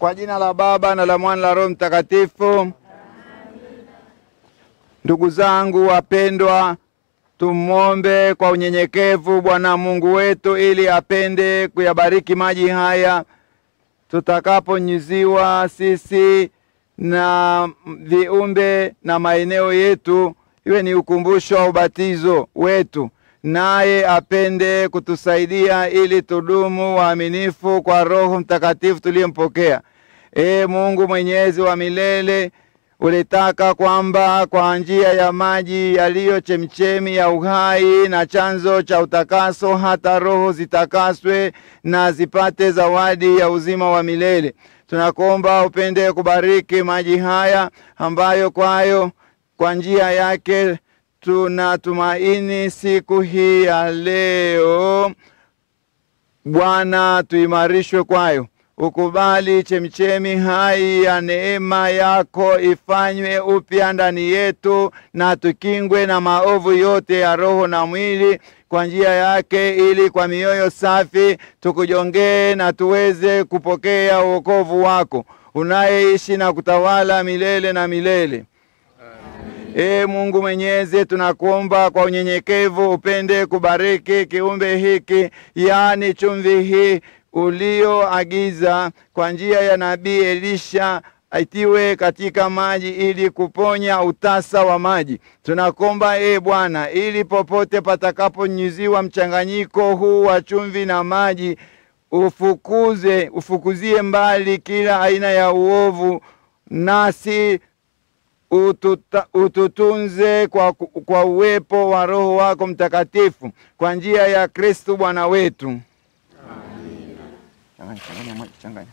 Kwa jina la Baba na la Mwana na Roho Mtakatifu. Ndugu zangu wapendwa, tumombe kwa unyenyekevu Bwana Mungu wetu ili apende kuyabariki maji haya tutakaponyuziwa sisi na viumbe na maeneo yetu, iwe ni ukumbusho wa ubatizo wetu, naye apende kutusaidia ili tudumu waaminifu kwa Roho Mtakatifu tuliyempokea. Mungu Mwenyezi wa milele, ulitaka kwamba kwa njia ya maji yaliyo chemchemi ya uhai na chanzo cha utakaso, hata roho zitakaswe na zipate zawadi ya uzima wa milele. Tunakuomba upende kubariki maji haya ambayo kwa njia yake tunatumaini siku hii ya leo. Bwana, tuimarishwe kwayo. Ukubali chemchemi hai ya neema yako ifanywe upya ndani yetu, na tukingwe na maovu yote ya roho na mwili kwa njia yake, ili kwa mioyo safi tukujongee na tuweze kupokea wokovu wako unayeishi na kutawala milele na milele. Mungu Mwenyezi, tunakuomba kwa unyenyekevu upende kubariki kiumbe hiki, yani chumvi hii ulioagiza kwa njia ya nabii Elisha aitiwe katika maji ili kuponya utasa wa maji. Tunakuomba Bwana, ili popote patakaponyuziwa mchanganyiko huu wa chumvi na maji, ufukuzie mbali kila aina ya uovu, nasi ututunze kwa uwepo wa Roho wako Mtakatifu kwa njia ya Kristo Bwana wetu. Changanya.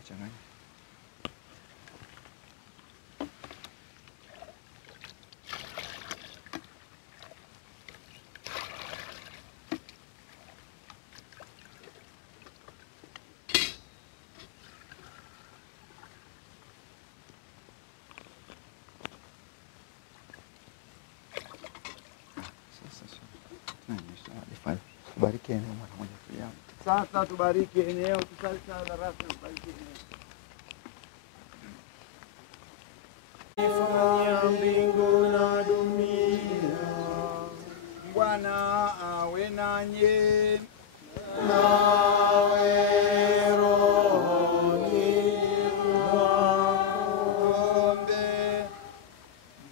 Bariki eneo mara moja pia. Sasa tubariki eneo, tusali darasa tubariki eneo. Ifanya mbingu na dunia, Bwana awe nanyi. nawe rohoni mwako. Tuombe.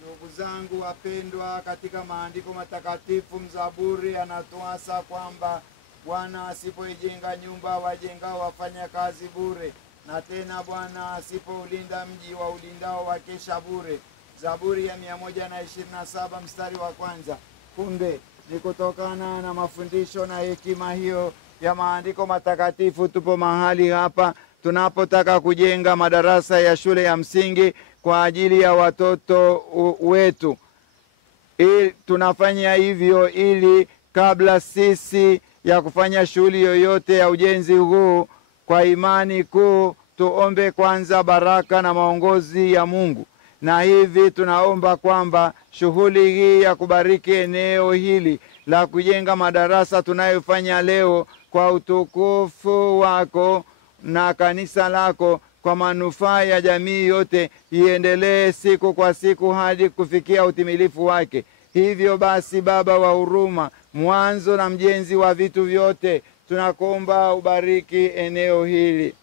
Ndugu zangu wapendwa, katika maandiko matakatifu mzaburi anatuasa kwamba Bwana asipoijenga nyumba, wajengao wafanya kazi bure, na tena Bwana asipoulinda mji, waulindao wakesha bure. Zaburi ya 127 mstari wa kwanza. Kumbe ni kutokana na mafundisho na hekima hiyo ya maandiko matakatifu tupo mahali hapa tunapotaka kujenga madarasa ya shule ya msingi kwa ajili ya watoto wetu. Tunafanya hivyo ili kabla sisi ya kufanya shughuli yoyote ya ujenzi huu, kwa imani kuu tuombe kwanza baraka na maongozi ya Mungu. Na hivi tunaomba kwamba shughuli hii ya kubariki eneo hili la kujenga madarasa tunayofanya leo kwa utukufu wako na kanisa lako, kwa manufaa ya jamii yote, iendelee siku kwa siku hadi kufikia utimilifu wake. Hivyo basi, Baba wa huruma, mwanzo na mjenzi wa vitu vyote, tunakuomba ubariki eneo hili.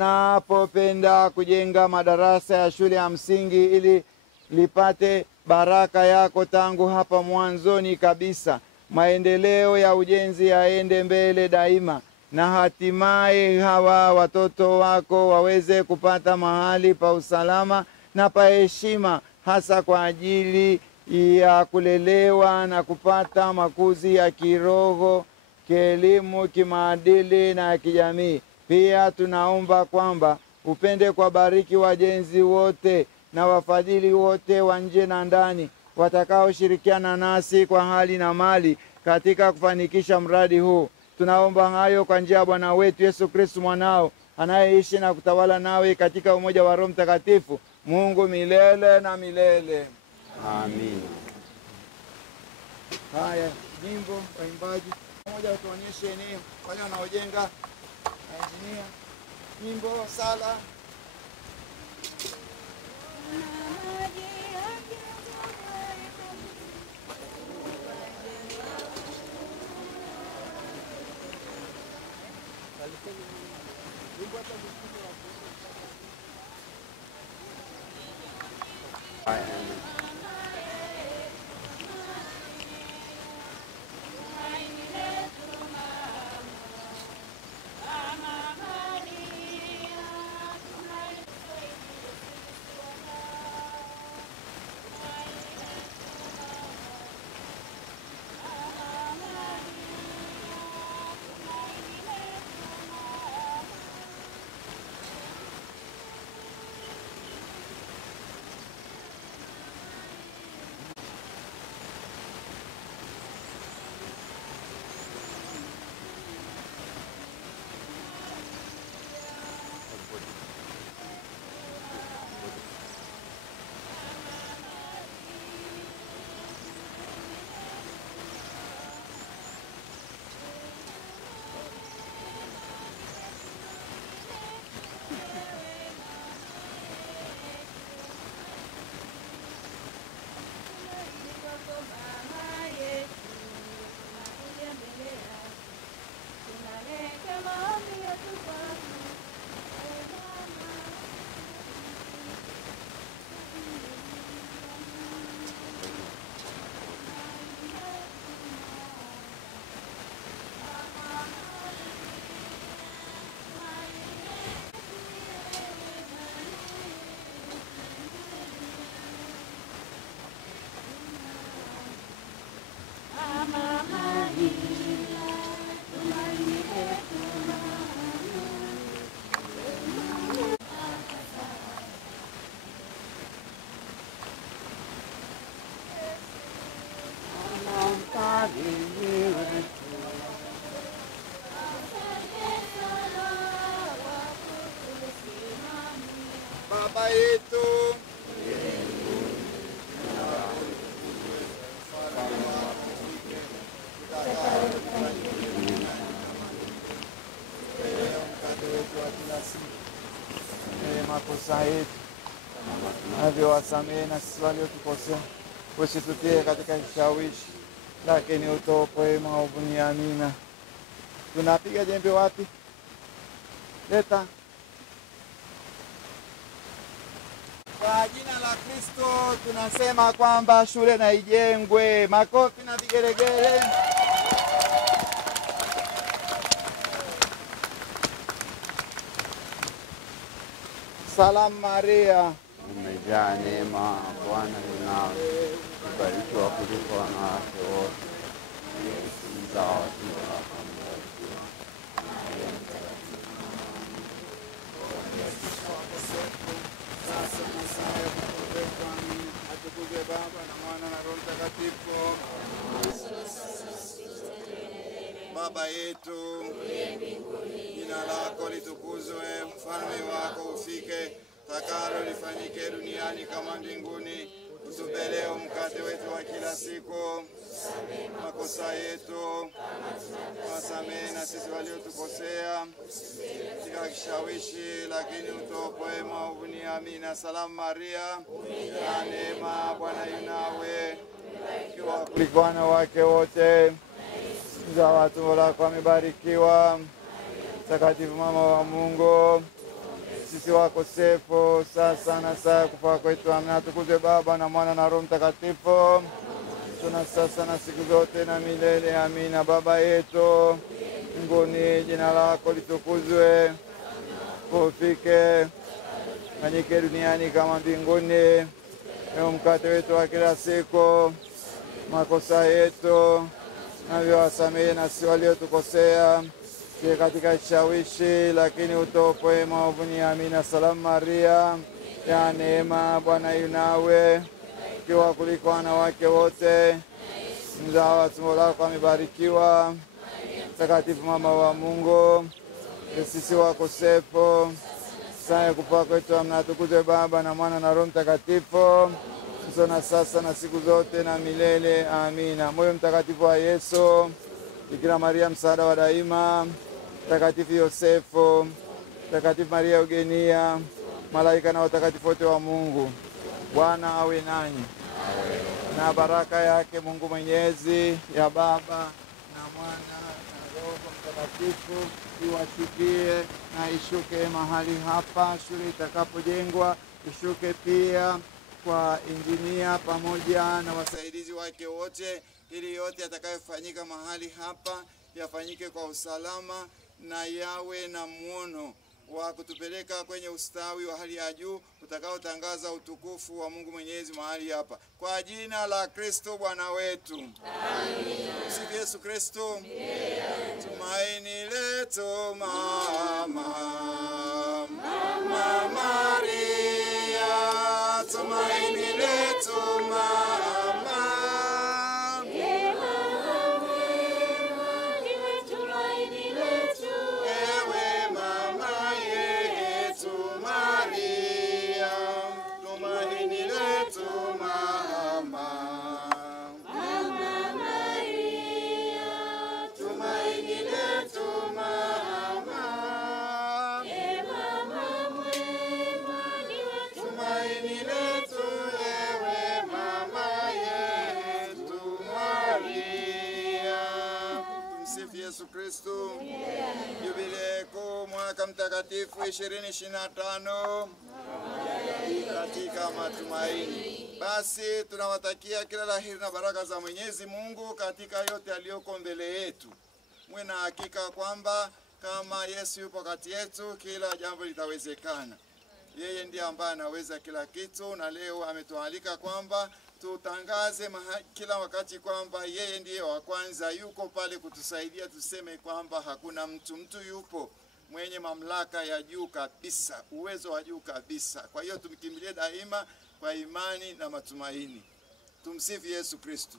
Tunapopenda kujenga madarasa ya shule ya msingi ili lipate baraka yako tangu hapa mwanzoni kabisa, maendeleo ya ujenzi yaende mbele daima, na hatimaye hawa watoto wako waweze kupata mahali pa usalama na pa heshima, hasa kwa ajili ya kulelewa na kupata makuzi ya kiroho, kielimu, kimaadili na kijamii. Pia tunaomba kwamba upende kuwabariki wajenzi wote na wafadhili wote wa nje na ndani watakaoshirikiana nasi kwa hali na mali katika kufanikisha mradi huu. Tunaomba hayo kwa njia ya Bwana wetu Yesu Kristo mwanao, anayeishi na kutawala nawe katika umoja wa Roho Mtakatifu, Mungu milele na milele. Amin. Haya. nyimbo, waimbaji pamoja, tuonyeshe ni wale wanaojenga, engineer, nyimbo, sala. Baba yetu makosa yetu navyowasamehe na sisi waliotukosea, usitutie katika kishawishi, lakini utuokoe maovuni. Amina. Tunapiga jembe wapi? Leta. Kwa jina la Kristo tunasema kwamba shule na ijengwe. Makofi na vigelegele. Salamu Maria, umejaa neema, Bwana yu nawe, umebarikiwa kuliko wanawake wote, Yesu mzao wa tumbo lako amebarikiwa. atukuzwe Baba na Mwana na Roho Mtakatifu. Baba yetu jina lako litukuzwe, ufalme wako ufike, takalo lifanyike duniani kama mbinguni. Utupe leo mkate wetu wa kila siku, makosa yetu wasamehe na sisi waliotukosea, katika kishawishi, lakini utuokoe maovuni. Amina. Salamu Maria, umejaa neema, Bwana yu nawe, kuliko wanawake wote, mzao wa tumbo lako amebarikiwa. Mtakatifu mama wa Mungu, sisi wakosefu, sasa na saa kufa kwetu. Amina. Atukuzwe Baba na Mwana na Roho Mtakatifu, tuna sasa na siku zote na milele. Amina. Baba yetu mbinguni, jina lako litukuzwe, ufike, fanyike duniani kama mbinguni. Leo mkate wetu wa kila siku, makosa yetu navyowasamehe na sisi waliotukosea, sie katika kishawishi, lakini utuokoe maovuni. Amina. Salamu Maria, ya neema, Bwana yu nawe, ukiwa kuliko wanawake wote, mzao wa tumbo lako amebarikiwa. Mtakatifu mama wa Mungu, sisi wakosefu, saa ya kufa kwetu. Amina. Atukuzwe Baba na Mwana na Roho Mtakatifu, na sasa na siku zote na milele. Amina. Moyo mtakatifu wa Yesu, Bikira Maria msaada wa daima, Mtakatifu Yosefu, Mtakatifu Maria Eugenia, malaika na watakatifu wote wa Mungu, Bwana awe nanyi. Na baraka yake Mungu Mwenyezi, ya Baba na Mwana na Roho Mtakatifu iwashukie na ishuke mahali hapa shule itakapojengwa, ishuke pia kwa injinia pamoja na wasaidizi wake wote, ili yote yatakayofanyika mahali hapa yafanyike kwa usalama na yawe na muono wa kutupeleka kwenye ustawi wa hali ya juu utakaotangaza utukufu wa Mungu Mwenyezi mahali hapa. Kwa jina la Kristo Bwana wetu. Amina. Sifu Yesu Kristo. Tumaini letu mama Maria, tumaini letu mama. Yesu Kristo. Jubilei kuu mwaka mtakatifu 2025 katika matumaini. Basi tunawatakia kila laheri na baraka za Mwenyezi Mungu katika yote aliyoko mbele yetu. Mwe na hakika kwamba kama Yesu yupo kati yetu, kila jambo litawezekana. Yeye ndiye ambaye anaweza kila kitu, na leo ametualika kwamba tutangaze kila wakati kwamba yeye ndiye wa kwanza, yuko pale kutusaidia. Tuseme kwamba hakuna mtu yupo mwenye mamlaka ya juu kabisa, uwezo wa juu kabisa. Kwa hiyo tumkimbilie daima kwa imani na matumaini. Tumsifu Yesu Kristo.